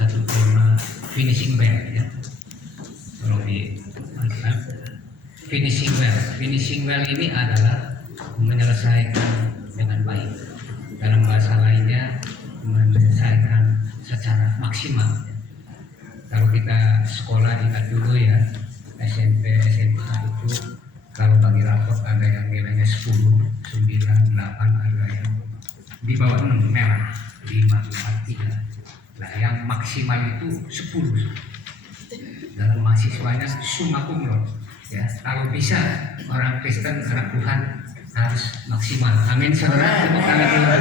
satu tema finishing well ya. Kalau di finishing well ini adalah menyelesaikan dengan baik. Dalam bahasa lainnya menyelesaikan secara maksimal. Kalau kita sekolah ingat dulu ya, SMP, SMA itu kalau bagi raport ada yang nilainya 10, 9, 8, ada yang di bawah 6 merah, 5, 4, 3. Nah yang maksimal itu 10. Dalam mahasiswanya summa cum laude. Ya, kalau bisa orang Kristen, anak Tuhan harus maksimal. Amin saudara. Tepuk tangan dulu.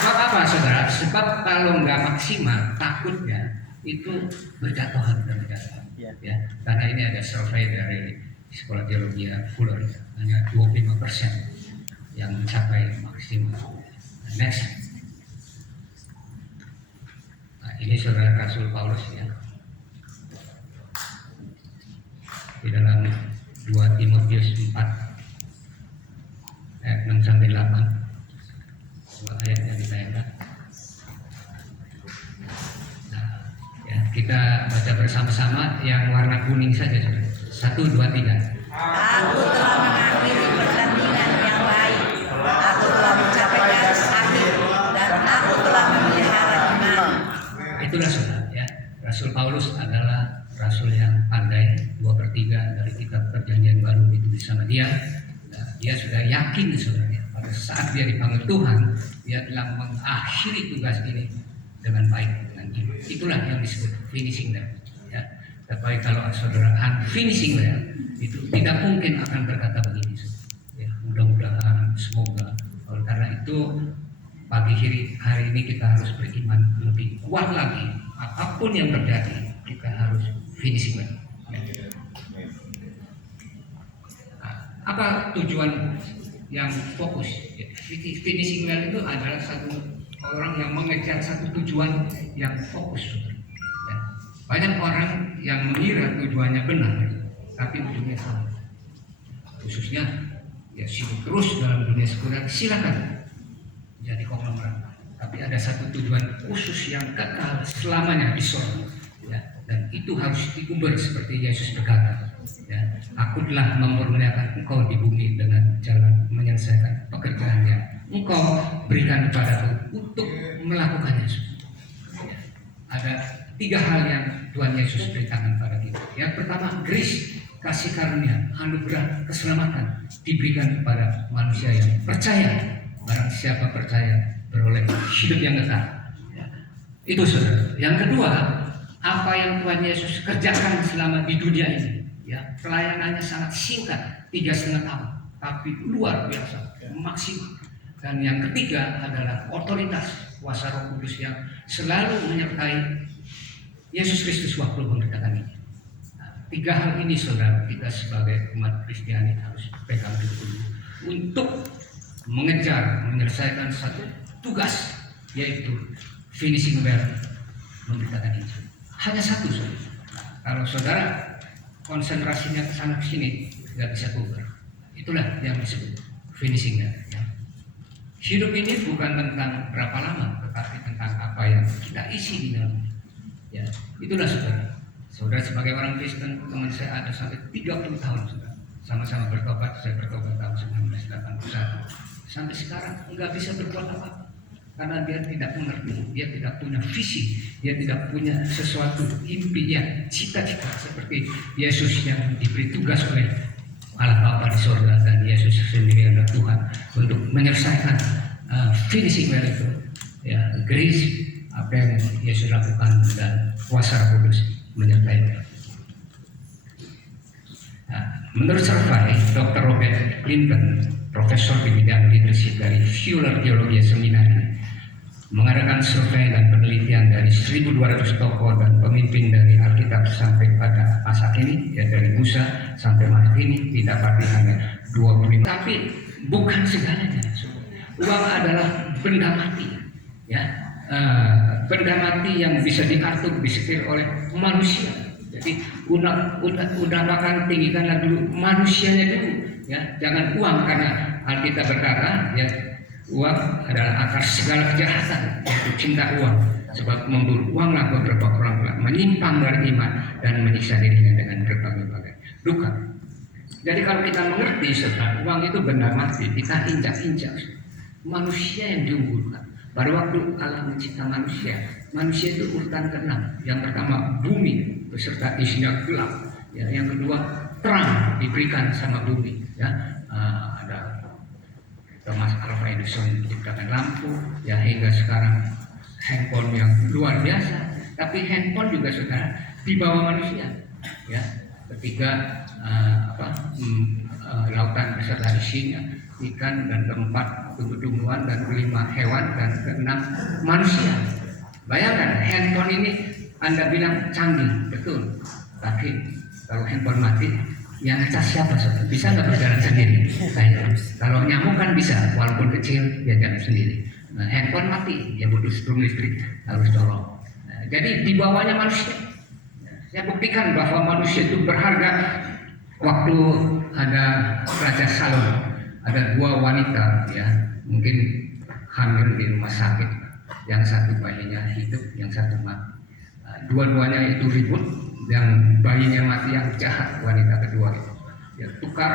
Sebab apa saudara? Sebab kalau nggak maksimal takutnya itu berjatuhan dan berjatuhan. Ya, karena ini ada survei dari sekolah teologi Fuller, hanya 25% yang mencapai maksimal. Next. Nah, ini saudara Rasul Paulus ya. Di dalam 2 Timotius 4 ayat 6 sampai 8. Dua ayatnya ditayangkan. Kita baca bersama-sama yang warna kuning saja. 1, 2, 3. Aku telah mengakhiri pertandingan yang baik. Aku telah mencapai garis akhir dan aku telah memelihara iman. Itulah saudara ya. Rasul Paulus adalah rasul yang pandai. 2/3 dari kitab Perjanjian Baru ditulis sama dia. Nah, dia sudah yakin saudara. Pada saat dia dipanggil Tuhan, dia telah mengakhiri tugas ini dengan baik. Itulah yang disebut finishing well ya. Tapi kalau saudara finishing well itu tidak mungkin akan berkata begini ya, mudah-mudahan, semoga. Oleh karena itu pagi hari ini kita harus beriman lebih kuat lagi. Apapun yang terjadi kita harus finishing well ya. Nah, apa tujuan yang fokus ya? Finishing well itu adalah satu orang yang mengejar satu tujuan yang fokus ya. Banyak orang yang mengira tujuannya benar tapi ujungnya salah, khususnya ya sibuk terus dalam dunia sekuler. Silakan jadi konglomerat, tapi ada satu tujuan khusus yang kekal selamanya di surga ya. Dan itu harus dikubur seperti Yesus berkata ya, aku telah mempermuliakan engkau di bumi dengan jalan menyelesaikan pekerjaan yang engkau berikan kepadaku untuk melakukannya. Ada 3 hal yang Tuhan Yesus beritakan pada kita. Yang pertama, grace, kasih karunia, anugerah, keselamatan diberikan kepada manusia yang percaya. Barang siapa percaya beroleh hidup yang kekal. Itu saudara. Yang kedua, apa yang Tuhan Yesus kerjakan selama di dunia ini. Ya, pelayanannya sangat singkat, 3,5 tahun, tapi luar biasa, maksimal. Dan yang ketiga adalah otoritas kuasa Roh Kudus yang selalu menyertai Yesus Kristus waktu mengerjakan ini. Nah, 3 hal ini saudara, kita sebagai umat Kristiani harus pegang dulu untuk mengejar, menyelesaikan satu tugas, yaitu finishing well, mengerjakan ini. Hanya satu saudara. Nah, kalau saudara konsentrasinya ke sana ke sini, nggak bisa cover. Itulah yang disebut finishing well. Ya. Hidup ini bukan tentang berapa lama, tetapi tentang apa yang kita isi di dalamnya. Ya, itulah saudara. Saudara sebagai orang Kristen, teman saya ada sampai 30 tahun saudara. Sama-sama bertobat, saya bertobat tahun 1981. Sampai sekarang nggak bisa berbuat apa-apa. Karena dia tidak mengerti, dia tidak punya visi, dia tidak punya sesuatu impian, cita-cita seperti Yesus yang diberi tugas oleh Allah Bapa di surga dan Yesus sendiri adalah Tuhan untuk menyelesaikan finishing well itu ya, grace, apa yang Yesus lakukan dan kuasa Roh Kudus menyertai. Nah, menurut survei Dr. Robert Clinton, profesor di bidang leadership dari Fuller Theology Seminary, mengadakan survei dan penelitian dari 1.200 tokoh dan pemimpin dari Alkitab sampai pada masa kini, ya dari Musa sampai masa kini, didapati hanya 25. Tapi bukan segalanya. Uang adalah benda mati, ya, benda mati yang bisa diatur, disetir oleh manusia. Jadi utamakan, tinggikanlah dulu manusianya dulu, ya, jangan uang, karena Alkitab berkata, ya, Uang adalah akar segala kejahatan, yaitu cinta uang. Sebab memburu uanglah beberapa orang telah menyimpang dari iman dan menyiksa dirinya dengan berbagai-bagai duka. Jadi kalau kita mengerti saudara, uang itu benda mati, kita injak-injak. Manusia yang diunggulkan. Pada waktu Allah mencipta manusia, manusia itu urutan ke-6. Yang pertama bumi beserta isinya gelap. Ya, yang kedua terang diberikan sama bumi. Ya, ada Thomas Alva Edison menciptakan lampu. Ya, hingga sekarang handphone yang luar biasa. Tapi handphone juga saudara di bawah manusia. Ya, ketiga lautan beserta isinya, ikan, dan keempat tumbuh-tumbuhan, dan kelima hewan, dan keenam manusia. Bayangkan handphone ini Anda bilang canggih, betul. Tapi kalau handphone mati, yang ngecas siapa? Bisa nggak berjalan sendiri? Kalau nyamuk kan bisa, walaupun kecil dia jalan sendiri. Nah, handphone mati, ya butuh strum listrik, harus dorong. Nah, jadi di bawahnya manusia. Saya buktikan bahwa manusia itu berharga. Waktu ada Raja Salomo, ada dua wanita, ya mungkin hamil di rumah sakit. Yang satu bayinya hidup, yang satu mati. Dua-duanya itu ribut, yang bayinya mati yang jahat wanita kedua itu. Ya tukar,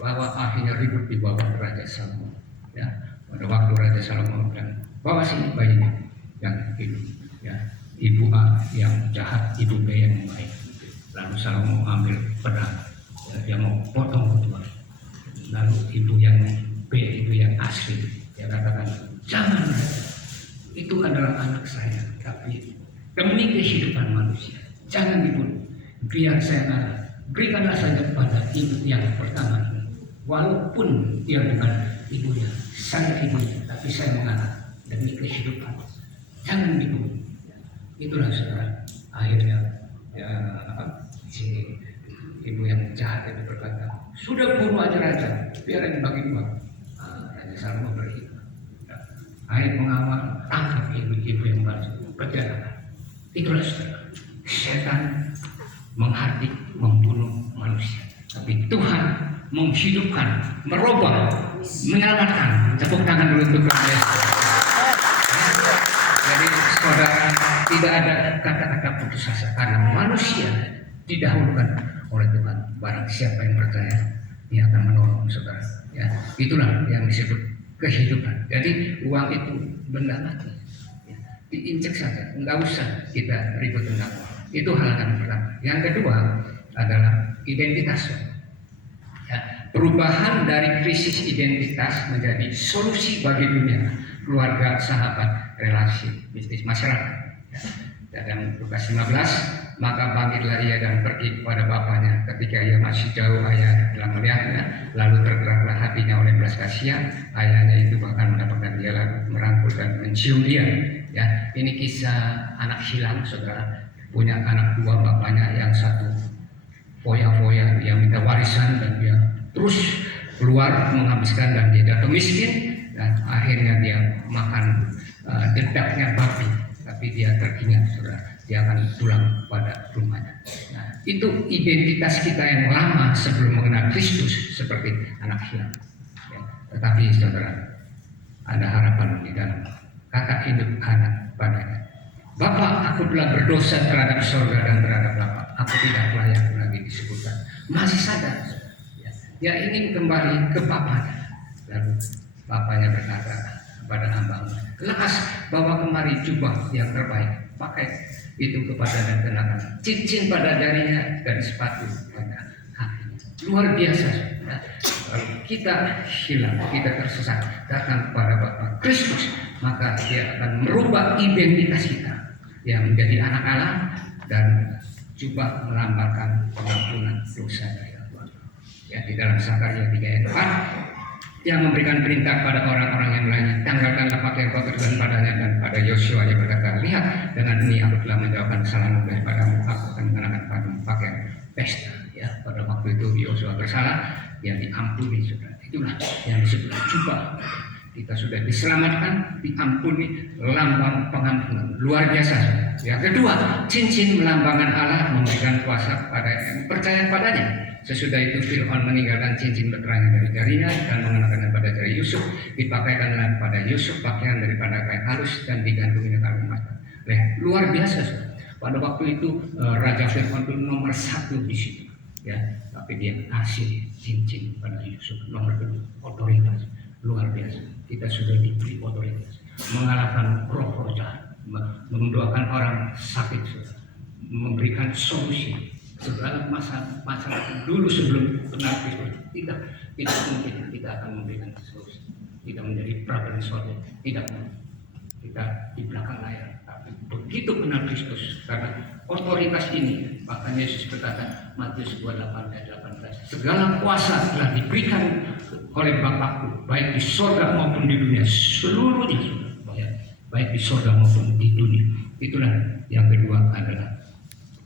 bawa akhirnya ribut di bawah Raja Salomo. Ya, pada waktu Raja Salomo bilang, bawa sini bayinya yang hidup. Ya, ibu A yang jahat, ibu B yang baik. Lalu Salomo ambil pedang. Dia mau potong kedua. Lalu ibu yang B itu yang asli, dia katakan, jangan, itu adalah anak saya, tapi demi kehidupan manusia jangan dibunuh, biar saya ngalah. Berikanlah saja pada ibu yang pertama ini, walaupun dia bukan ibunya, saya ibunya, tapi saya mengalah demi kehidupan, jangan dibunuh. Itulah saudara, akhirnya ya, si ibu yang jahat itu berkata, sudah bunuh aja raja, biar ini bagi dua. Raja Salomo berhikmat. Akhir pengawal tangkap ibu-ibu yang berjalan. Itulah saudara, setan menghardik, membunuh manusia, tapi Tuhan menghidupkan, merubah, menyelamatkan. Tepuk tangan dulu untuk Tuhan Yesus. Jadi saudara, tidak ada kata-kata putus asa karena manusia didahulukan oleh Tuhan. Barang siapa yang percaya, dia akan menolong saudara. Ya, itulah yang disebut kehidupan. Jadi uang itu benda mati. Ya, diinjek saja, nggak usah kita ribut tentang uang. Itu hal yang pertama. Yang kedua adalah identitas. Ya, perubahan dari krisis identitas menjadi solusi bagi dunia, keluarga, sahabat, relasi, bisnis, masyarakat. Ya. Dalam Lukas 15, maka bangkitlah ia dan pergi kepada bapaknya. Ketika ia masih jauh, ayahnya telah melihatnya, lalu tergeraklah hatinya oleh belas kasihan. Ayahnya itu bahkan mendapatkan dia, lalu merangkul dan mencium dia. Ya, ini kisah anak hilang, saudara. Punya anak dua, bapaknya yang satu foya-foya, dia minta warisan dan dia terus keluar menghabiskan dan dia jatuh miskin. Dan akhirnya dia makan dedaknya babi. Tapi dia teringat, saudara, dia akan pulang pada rumahnya. Nah, itu identitas kita yang lama sebelum mengenal Kristus, seperti anak hilang. Ya, tetapi saudara, ada harapan di dalam kata hidup anak padanya. Bapak, aku telah berdosa terhadap surga dan terhadap Bapak. Aku tidak layak lagi disebutkan. Masih sadar, ya, dia ingin kembali ke bapaknya. Lalu bapaknya berkata kepada hamba-hamba, lekas bawa kemari jubah yang terbaik, pakai itu kepada dan kenakan cincin pada jarinya dan sepatu pada kakinya. Luar biasa. Ya. Kalau kita hilang, kita tersesat, datang kepada Bapa Kristus, maka dia akan merubah identitas kita yang menjadi anak Allah, dan jubah melambangkan pengampunan dosa dari Tuhan. Ya, di dalam Zakaria 3 ayat 4, yang memberikan perintah pada orang-orang yang lainnya, tanggalkanlah pakaian kotor dan padanya, dan pada Yosua dia berkata, lihat, dengan ini aku telah menjawabkan kesalahanmu daripadamu, aku akan mengenakan padamu pakaian pesta. Ya, pada waktu itu Yosua bersalah, yang diampuni, saudara. Itulah yang disebut jubah. Kita sudah diselamatkan, diampuni, lambang pengampunan. Luar biasa. Yang kedua, cincin melambangkan Allah, memberikan kuasa pada yang percaya padanya. Sesudah itu Fir'aun meninggalkan cincin berteranya dari jarinya dan mengenakannya pada jari Yusuf. Dipakaikanlah pada Yusuf pakaian daripada kain halus dan digantunginya kalung emas. Luar biasa. Pada waktu itu Raja Fir'aun itu nomor 1 di situ, ya. Tapi dia kasih cincin pada Yusuf. Nomor 2, otoritas. Luar biasa. Kita sudah diberi otoritas, mengalahkan roh-roh jahat, mendoakan orang sakit, memberikan solusi segala masalah dulu sebelum kenal Kristus. Tidak mungkin kita akan memberikan solusi, tidak menjadi problem solver, tidak mungkin. Kita di belakang layar, tapi begitu kenal Kristus, karena otoritas ini, makanya Yesus berkata Matius 28:18, segala kuasa telah diberikan oleh Bapakku, baik di sorga maupun di dunia, seluruhnya, baik di sorga maupun di dunia. Itulah yang kedua adalah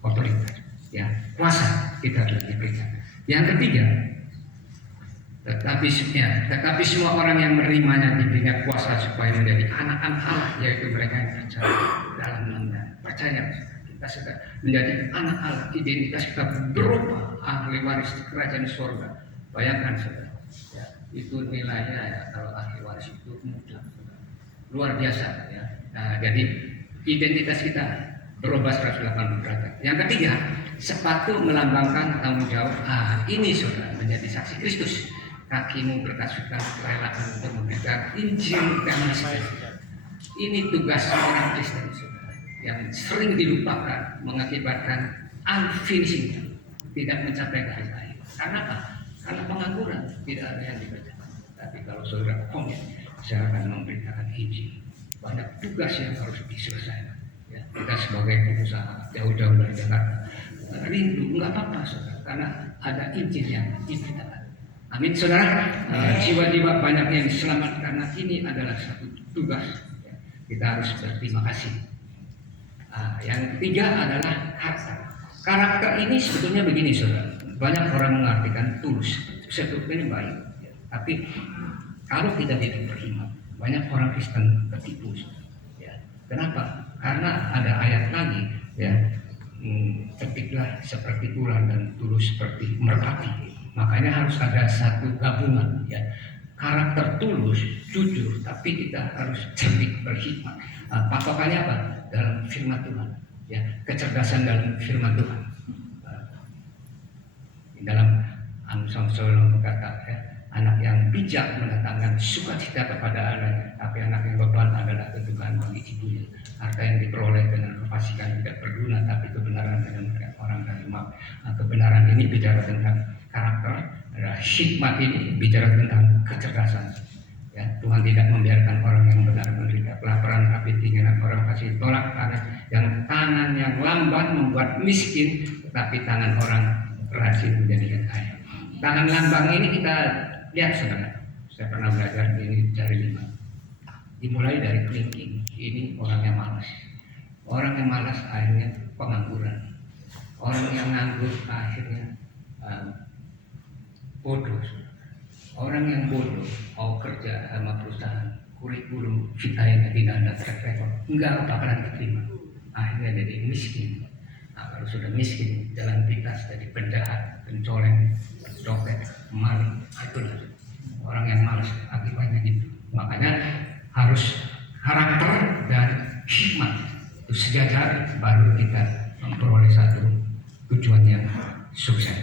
otoritas, ya, kuasa kita telah diberikan. Yang ketiga, tetapi semua orang yang menerimanya diberikan kuasa supaya menjadi anak-anak Allah, yaitu mereka yang percaya dalam nama. Percaya kita sudah menjadi anak Allah, identitas kita berubah, ahli waris kerajaan surga. Bayangkan saudara, ya, itu nilainya ya, kalau ahli waris itu mudah, luar biasa, ya. Nah, jadi identitas kita berubah 180 derajat. Yang ketiga, sepatu melambangkan tanggung jawab. Ini saudara menjadi saksi Kristus. Kakimu berkasukan relakan untuk memberitakan Injil damai sejahtera. Ini tugas seorang Kristen, saudara, yang sering dilupakan, mengakibatkan unfinishing, tidak mencapai garis akhir. Karena apa? Karena pengangguran, tidak ada yang dikerjakan. Tapi kalau saudara komit, saya akan memberitakan Injil. Banyak tugas yang harus diselesaikan. Ya, kita sebagai pengusaha jauh-jauh dari Jakarta rindu, nggak apa-apa, saudara, karena ada Injil yang diberitakan. Amin, saudara. Jiwa-jiwa banyak yang selamat karena ini adalah satu tugas. Kita harus berterima kasih. Yang ketiga adalah karakter. Karakter ini sebetulnya begini, saudara. Banyak orang mengartikan tulus, sebetulnya baik. Ya. Tapi kalau kita tidak beriman, banyak orang Kristen tertipu. Ya. Kenapa? Karena ada ayat lagi, ya. Cetiklah seperti ular dan tulus seperti merpati. Makanya harus ada satu gabungan, ya. Karakter tulus, jujur, tapi kita harus cerdik, berhikmat. Patokannya apa? Dalam firman Tuhan, ya. Kecerdasan dalam firman Tuhan. Dalam Amsal Solomon berkata, ya, anak yang bijak mendatangkan sukacita kepada anaknya, tapi anak yang beban adalah kedukaan bagi ibunya. Harta yang diperoleh dengan kefasikan tidak berguna, tapi kebenaran dengan orang terima. Kebenaran ini bicara tentang karakter, hikmat ini bicara tentang kecerdasan. Ya, Tuhan tidak membiarkan orang yang benar menderita kelaparan, tapi keinginan orang kasih tolak tangan. Yang tangan yang lamban membuat miskin, tetapi tangan orang berhasil menjadikan kaya. Tangan lambang ini kita lihat, saudara. Saya pernah belajar ini dari 5. Dimulai dari kelingking. Ini orang yang malas. Orang yang malas akhirnya pengangguran. Orang yang nganggur akhirnya bodoh. Orang yang bodoh mau kerja sama perusahaan, kurikulum vitanya tidak ada track record, enggak bakalan diterima. Akhirnya jadi miskin. Kalau sudah miskin, jalan pintas jadi penjahat, pencoleng, copet, maling. Itulah orang yang malas, akibatnya gitu. Makanya harus karakter dan hikmat itu sejajar, baru kita memperoleh satu tujuan yang sukses.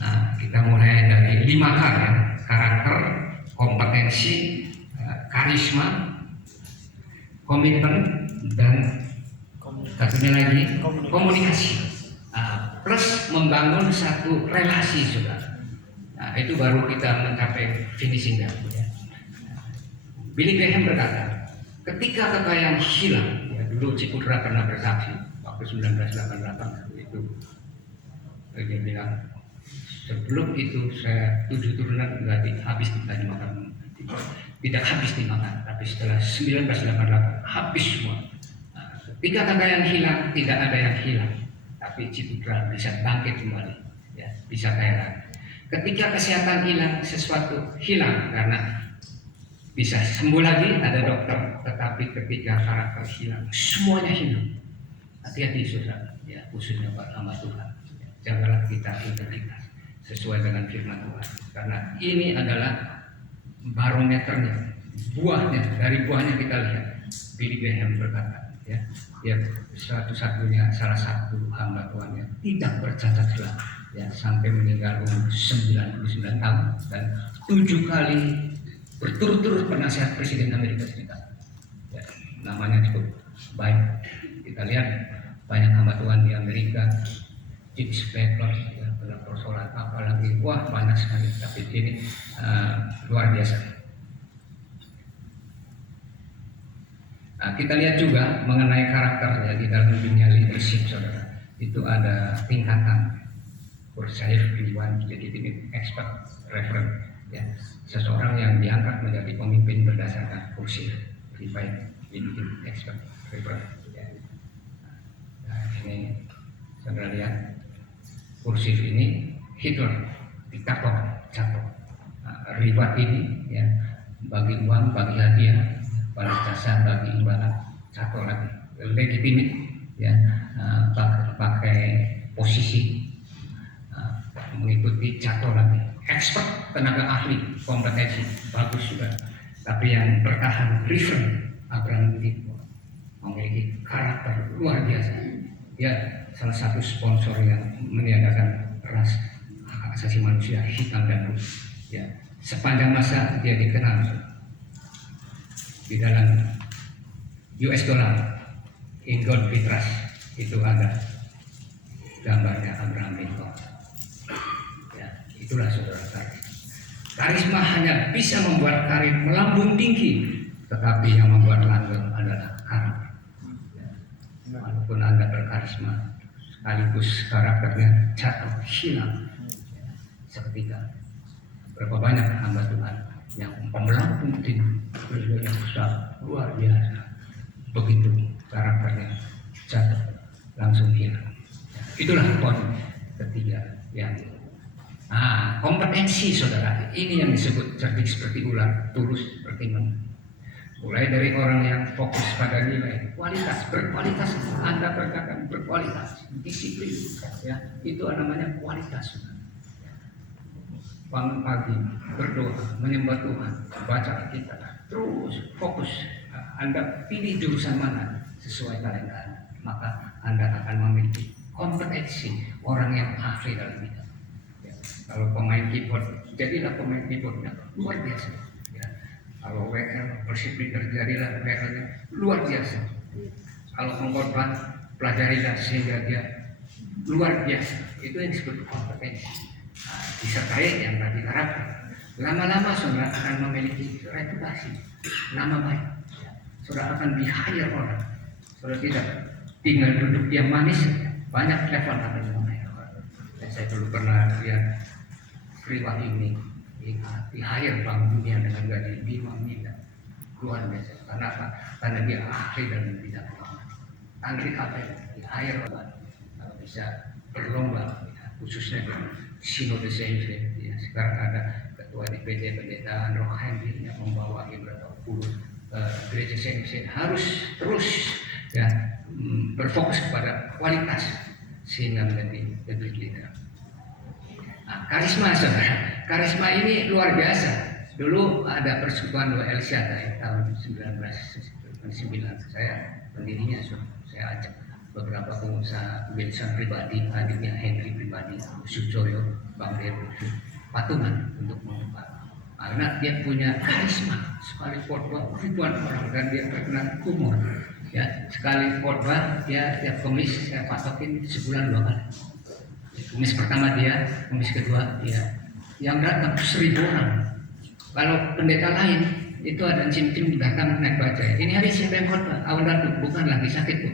Nah, kita mulai dari 5K, ya. Karakter, kompetensi, karisma, komitmen, dan satunya lagi komunikasi. Plus membangun satu relasi juga. Nah, itu baru kita mencapai finishing line. Ya. Billy Graham berkata, ketika kekayaan hilang, ya, dulu Ciputra pernah bersaksi waktu 1988 itu, dia bilang, sebelum itu saya 7 turunan habis kita dimakan, tidak habis dimakan, tapi setelah 1988 habis semua. Ketika kekayaan hilang, tidak ada yang hilang, tapi Ciputra bisa bangkit kembali, ya, bisa kaya lagi. Ketika kesehatan hilang, sesuatu hilang karena bisa sembuh lagi, ada dokter. Tetapi ketika karakter hilang, semuanya hilang. Hati-hati, saudara, ya, khususnya buat hamba Tuhan. jagalah kita integritas sesuai dengan firman Tuhan, karena ini adalah barometernya, buahnya. Dari buahnya kita lihat. Billy Graham berkata, ya, dia salah satu hamba Tuhan yang tidak bercacat celah, ya, sampai meninggal umur 99 tahun dan 7 kali berturut-turut penasihat Presiden Amerika Serikat. Ya, namanya cukup baik. Kita lihat banyak hamba Tuhan di Amerika, Jim Spector, ya, persoalan apalagi, wah banyak sekali. Tapi ini luar biasa. Nah, kita lihat juga mengenai karakter, ya, di dalam dunia leadership, saudara. Itu ada tingkatan. Saya Iwan, legitimate expert, referent, ya, seseorang yang diangkat menjadi pemimpin berdasarkan kursi private, legitimate expert, referent. Ya. Nah, ini saudara lihat kursi ini Hitler, diktator, jatuh. Nah, reward ini, ya, bagi uang, bagi hadiah, balas jasa, bagi imbalan, jatuh lagi. Legitimate, ya, pakai posisi, mengikuti, jatuh lagi. Expert, tenaga ahli, kompetensi, bagus juga. Tapi yang bertahan, referent, Abraham Lincoln, memiliki karakter luar biasa. Dia salah satu sponsor yang meniadakan ras hak asasi manusia hitam dan putih. Ya, sepanjang masa dia dikenal di dalam US dollar, in God we trust, itu ada gambarnya Abraham Lincoln. Ya, itulah saudara. Karisma hanya bisa membuat karir melambung tinggi, tetapi yang membuat langgeng adalah karakter. Ya, walaupun Anda berkarisma, sekaligus karakternya jatuh, hilang, ya, seketika. Berapa banyak hamba Tuhan yang melambung tinggi, yang besar, luar biasa, begitu karakternya jatuh, langsung hilang. Itulah poin ketiga yang kompetensi, saudara. Ini yang disebut cerdik seperti ular, tulus seperti manusia. Mulai dari orang yang fokus pada nilai, kualitas, berkualitas, Anda berkatakan berkualitas, disiplin, ya, itu namanya kualitas. Bangun pagi, berdoa, menyembah Tuhan, baca Alkitab, terus fokus. Anda pilih jurusan mana sesuai talenta Anda, maka Anda akan memiliki kompetensi orang yang ahli dalam bidang. Ya, kalau pemain keyboard, jadilah pemain keyboardnya luar biasa. Ya, kalau WL, worship leader, jadilah WL-nya luar biasa. Kalau pengkhotbah, pelajarilah sehingga dia luar biasa. Itu yang disebut kompetensi. Disertai yang tadi harapkan. Lama-lama saudara akan memiliki reputasi, nama baik. Saudara akan di-hire orang. Saudara tidak tinggal duduk diam manis, banyak level akan di-hire orang. Dan saya dulu pernah lihat Priwa ini di-hire Bank Dunia dengan gaji 5 miliar. Luar biasa. Karena apa? Karena dia ahli dalam bidang keuangan. Andri Kapel di-hire orang. Kalau bisa berlomba, khususnya Sinode Saint-Vincent, ya, sekarang ada ketua DPD pendeta Roh Henry yang membawa beberapa puluh gereja Saint-Vincent, harus terus, ya, berfokus kepada kualitas sehingga menjadi public leader. Nah, karisma, saudara, karisma ini luar biasa. Dulu ada persekutuan El Shaddai tahun 1999, saya pendirinya, saya ajak beberapa pengusaha kebiasaan pribadi, adiknya Henry pribadi, Sujoyo, Bang Dewo, patungan untuk mengembang. Karena dia punya karisma, sekali khotbah ribuan orang dan dia terkenal humor. Ya, sekali khotbah dia tiap Kamis saya patokin sebulan 2 kali. Kamis pertama dia, Kamis kedua dia, yang datang 1000 orang. Kalau pendeta lain itu ada tim datang naik bajai. Ini hari siapa yang khotbah? Awan Datu, bukan lagi sakit bu.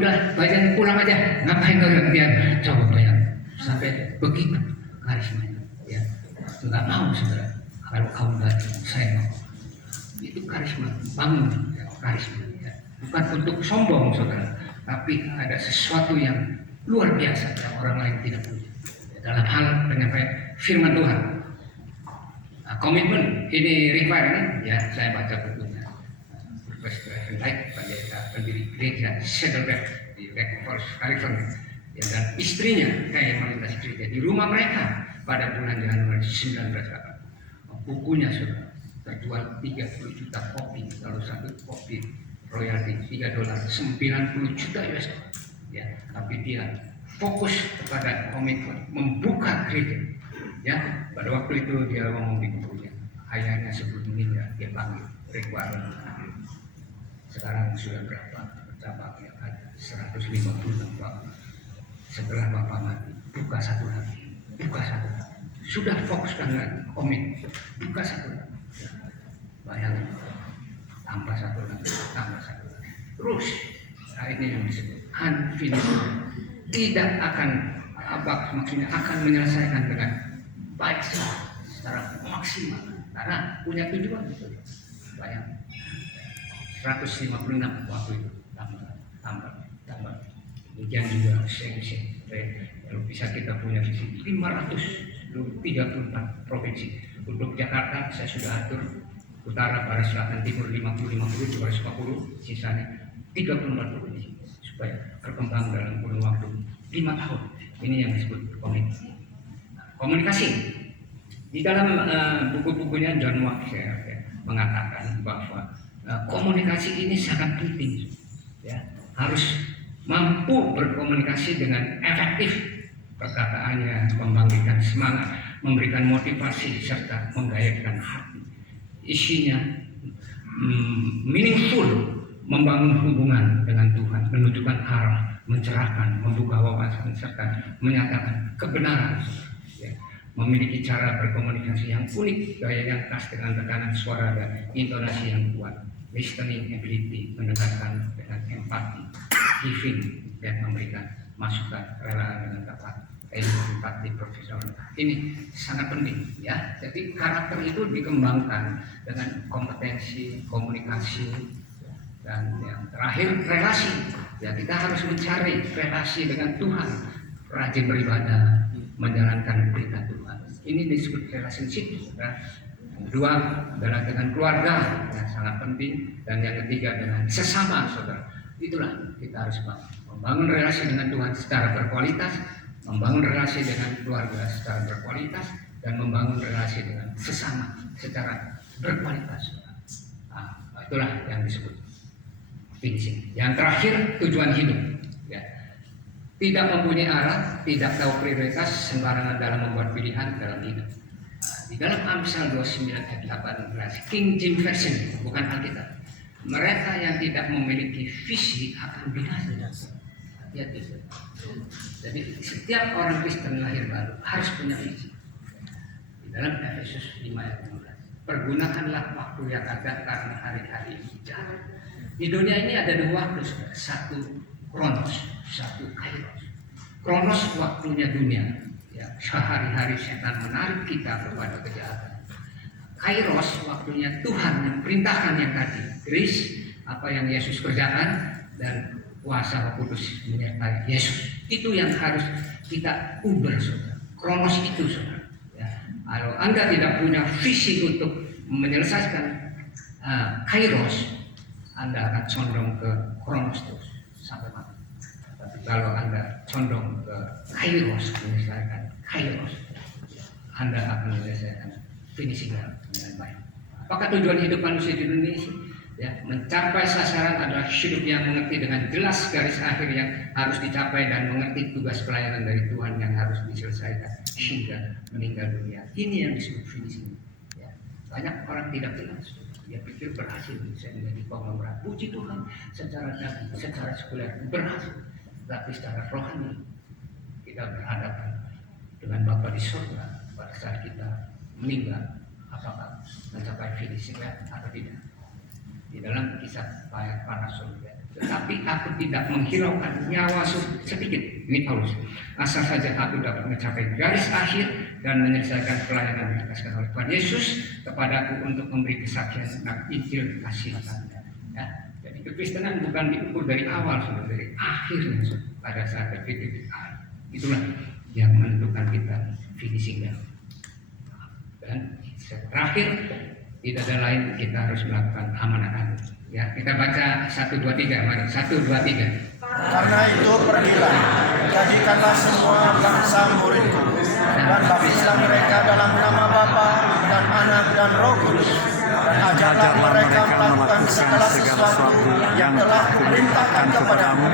Udah bajai pulang aja. Ngapain kau gantian? Coba bayang. Sampai begitu karismanya. Ya, nggak mau saudara. Kalau kau nggak, saya mau. Itu karisma, bangun, ya, karisma. Ya. Bukan untuk sombong saudara, tapi ada sesuatu yang luar biasa yang orang lain tidak punya. Ya, dalam hal penyampaian firman Tuhan. Komitmen ini requirement, ya, saya baca bukunya. Profesor Light, pendeta pendiri gereja Saddleback di Lake Forest, California. ya, dan istrinya kayak melintasi gereja di rumah mereka pada bulan Januari 1908. Bukunya sudah terjual 30 juta kopi, kalau satu kopi royalti $3, 90 juta US. Ya, tapi dia fokus kepada komitmen membuka gereja. Ya, pada waktu itu dia ngomong di bukunya, ayahnya sebelum meninggal dia panggil requirement. Sekarang sudah berapa cabangnya? Ada 156 cabang. Setelah Bapak mati, buka satu lagi, buka satu lagi. Sudah fokuskan lagi, komit, buka satu lagi. Bayangin, tambah satu lagi, tambah satu lagi. Terus, nah ini yang disebut unfinished. Tidak akan maksudnya akan menyelesaikan dengan baik secara maksimal karena punya tujuan gitu. Bayangin, 156 waktu itu tambah. Demikian juga seng kalau bisa kita punya di sini 534 provinsi. Untuk Jakarta saya sudah atur utara, barat, selatan, timur 50, 240, sisanya 34 provinsi supaya berkembang dalam kurun waktu 5 tahun. Ini yang disebut komunikasi. Di dalam buku-bukunya John Watt mengatakan bahwa komunikasi ini sangat penting, ya, harus mampu berkomunikasi dengan efektif. Perkataannya membangkitkan semangat, memberikan motivasi serta menggairahkan hati. Isinya meaningful, membangun hubungan dengan Tuhan, menunjukkan arah, mencerahkan, membuka wawasan serta menyatakan kebenaran. Ya, memiliki cara berkomunikasi yang unik, gaya yang khas dengan tekanan suara dan intonasi yang kuat. Listening ability, mendengarkan dengan empati, giving, dan memberikan masukan, relaan dengan tepat, empati profesional. Ini sangat penting, ya. Jadi karakter itu dikembangkan dengan kompetensi, komunikasi, dan yang terakhir relasi. Ya, kita harus mencari relasi dengan Tuhan, rajin beribadah, menjalankan perintah Tuhan. Ini disebut relationship. Ya. Yang kedua adalah dengan keluarga, yang sangat penting, dan yang ketiga dengan sesama saudara. Itulah kita harus membangun relasi dengan Tuhan secara berkualitas, membangun relasi dengan keluarga secara berkualitas, dan membangun relasi dengan sesama secara berkualitas. Nah, itulah yang disebut finishing. Yang terakhir, tujuan hidup. Ya. Tidak mempunyai arah, tidak tahu prioritas, sembarangan dalam membuat pilihan dalam hidup. Di dalam Amsal 29 ayat 18, King James Version, bukan Alkitab. Mereka yang tidak memiliki visi akan binasa. Hati-hati. Jadi setiap orang Kristen lahir baru harus punya visi. Di dalam Efesus 5 ayat 16, pergunakanlah waktu yang ada karena hari-hari ini jahat. Di dunia ini ada dua waktu, satu Kronos, satu Kairos. Kronos waktunya dunia. Ya, sehari-hari setan menarik kita kepada kejahatan. Kairos waktunya Tuhan yang perintahkan yang tadi, grace, apa yang Yesus kerjakan, dan kuasa Roh Kudus menyertai Yesus. Itu yang harus kita ubah, saudara. Kronos itu, saudara. Ya, kalau Anda tidak punya visi untuk menyelesaikan Kairos, Anda akan condong ke Kronos terus sampai mati. Tapi kalau Anda condong ke Kairos, menyelesaikan Kairos, Anda akan menyelesaikan finishing dengan baik. Apakah tujuan hidup manusia di Indonesia? Ya, mencapai sasaran adalah hidup yang mengerti dengan jelas garis akhir yang harus dicapai dan mengerti tugas pelayanan dari Tuhan yang harus diselesaikan hingga meninggal dunia. Ini yang disebut finishing. Ya, banyak orang tidak jelas. Dia pikir berhasil, saya menjadi konglomerat. Puji Tuhan, secara daging, secara sekuler berhasil, tapi secara rohani kita berhadapan dengan Bapa di surga pada saat kita meninggal. Apakah mencapai finishing atau tidak? Di dalam kisah panas surga. Tetapi aku tidak menghiraukan nyawa sedikit. Ini Paulus. Asal saja aku dapat mencapai garis akhir dan menyelesaikan pelayanan yang dikasihkan oleh Tuhan Yesus kepadaku untuk memberi kesaksian tentang Injil kasih Anda. Ya. Jadi kekristenan bukan diukur dari awal, sudah dari akhirnya pada saat titik akhir. Itulah yang menentukan kita finishingnya. Dan terakhir, tidak ada lain, kita harus melakukan amanat. Ya, kita baca 1, 2, 3, mari 1, 2, 3. Karena itu pergilah, jadikanlah semua bangsa muridku, dan baptislah mereka dalam nama Bapa dan Anak dan Roh Kudus, dan ajarlah mereka melakukan segala sesuatu yang telah kuperintahkan kepadamu,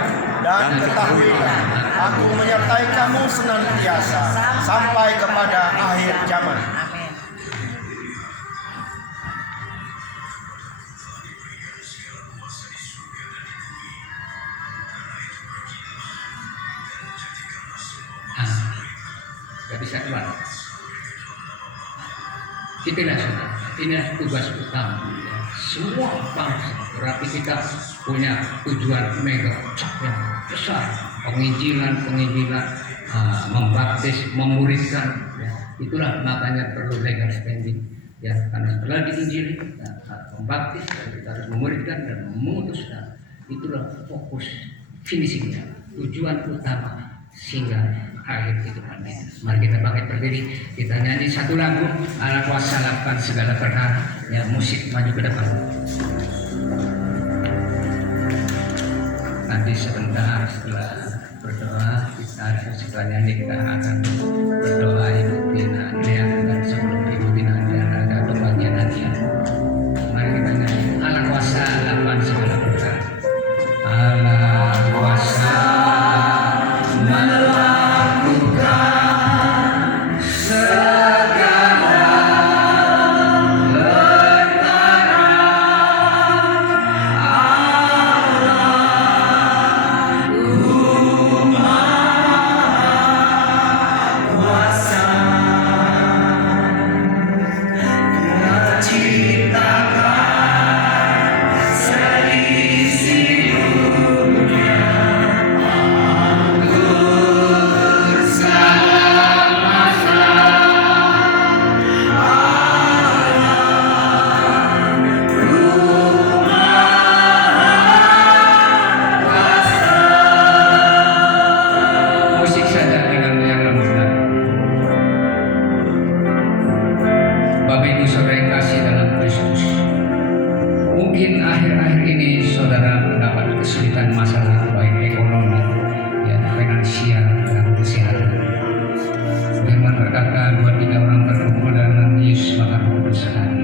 dan ketahuilah, aku menyertai kamu senantiasa sampai kepada akhir zaman. Amin. Gak bisa keluar. Itulah saudara, inilah tugas utama. Semua bangsa, berarti kita punya tujuan mega yang besar, penginjilan, membaptis, memuridkan. Ya. Itulah makanya perlu legal standing. Ya, karena setelah diinjili, kita harus membaptis, dan kita harus memuridkan dan memutuskan. Itulah fokus finishingnya, tujuan utama sehingga akhir kehidupan kita. Mari kita bangkit berdiri, kita nyanyi satu lagu, Allah kuasa lakukan segala perkara. Ya, musik maju ke depan. Nanti sebentar setelah berdoa, kita setelah nyanyi kita akan berdoa Ibu Tina Andrea, dan sebelum Ibu Tina Andrea ada pembagian hadiah. Mari kita nyanyi Allah kuasa lakukan segala perkara. Allah kuasa berkata 2-3 orang berkumpul dalam Yesus maka Roh Kudus hadir.